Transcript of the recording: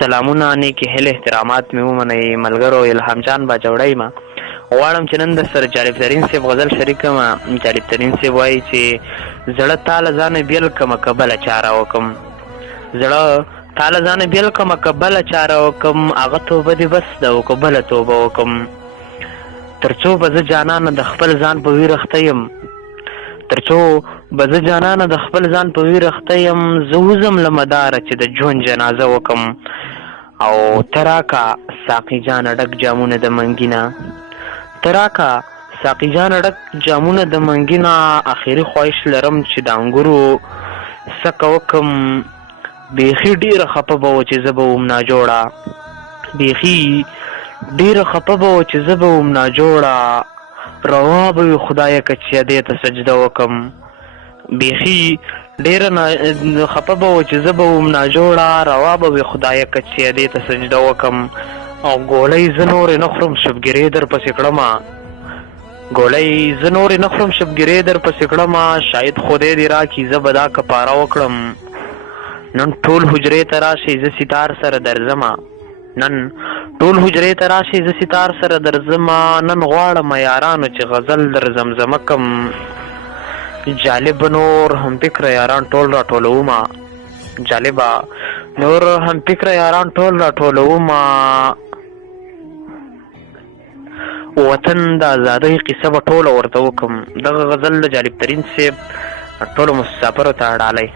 سلامونه نیکې هیلې احترامات مې ومنئ ملګرو الهام جان باجوړی ما غواړم چې نن در سره جالب ترین صاحب غزل شریک کړمه. جالب ترین صاحب وایي چې زړه تا له ځانه بېل کړمه که بله چاره وکړم، زړه تا له ځانه بېل کړمه که بله چاره وکړم، هغه توبه دې بس ده او که بله توبه وکړم. تر څو به زه جانانه د خپل ځان په ویر اخته یم، تر څو به زه جانانه د خپل ځان په ویر اخته یم، زه وځم له مداره چې د ژوند جنازه وکړم. او ته راکه ساقي جانه ډک جامونه د منګینه، ته راکه ساقي جانه ډک جامونه د منګینه، اخري خواهش لرم چې د انګورو سکه وکړم. بیخي ډېره خفه به وه چې زه به وم ناجوړه، بیخي ډېره خفه به وه چې زه به وم ناجوړه، روا به وي خدایه که چې دې ته سجده وکړم. بیخي ډېره خفه به وه چې زه به وم ناجوړه، روا به وي خدایه که چې دې ته سجده وکړم. او ګولۍ زه نورې نه خورم شبګیرې در پسې کړمه، ګولۍ زه نورې نه خورم شبګیرې در پسې کړمه، شاید خدای دې راکړي زه به دا کفاره وکړم. نن ټول حجرې ته راشئ زه ستار سره درځمه، نن ټول حجرې ته راشئ زه ستار سره درځمه، نن غواړم یارانو چې غزل در زمزمه کم. جالب نور هم فکره یاران ټول راټولومه، جالبه نور هم فکره یاران ټول راټولومه، وطن د ازادۍ قصه به ټوله ورته وکم. دغه غزل د جالب ترین صاحب ټولو مسافرو ته ډالۍ.